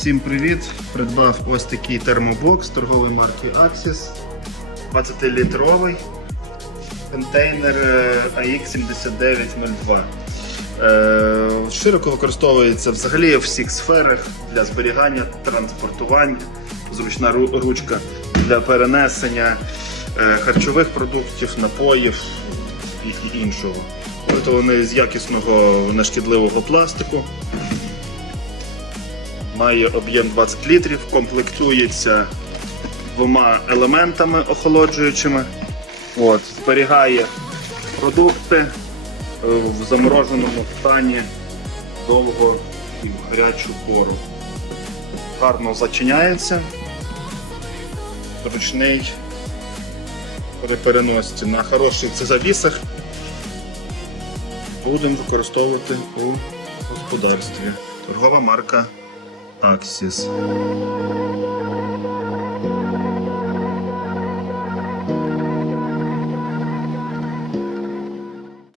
Всім привіт! Придбав ось такий термобокс торгової марки Axis. 20-літровий контейнер е, AX7902. Е, Широко використовується взагалі у всіх сферах для зберігання, транспортування, зручна ручка для перенесення е, харчових продуктів, напоїв і іншого. Виготовлений з якісного нешкідливого пластику має об'єм 20 літрів, комплектується двома елементами охолоджуючими. От, зберігає продукти е, в замороженому стані довго і в гарячу пору. Гарно зачиняється. Ручний при переносці на хороших завісах будемо використовувати у господарстві. Торгова марка Axis.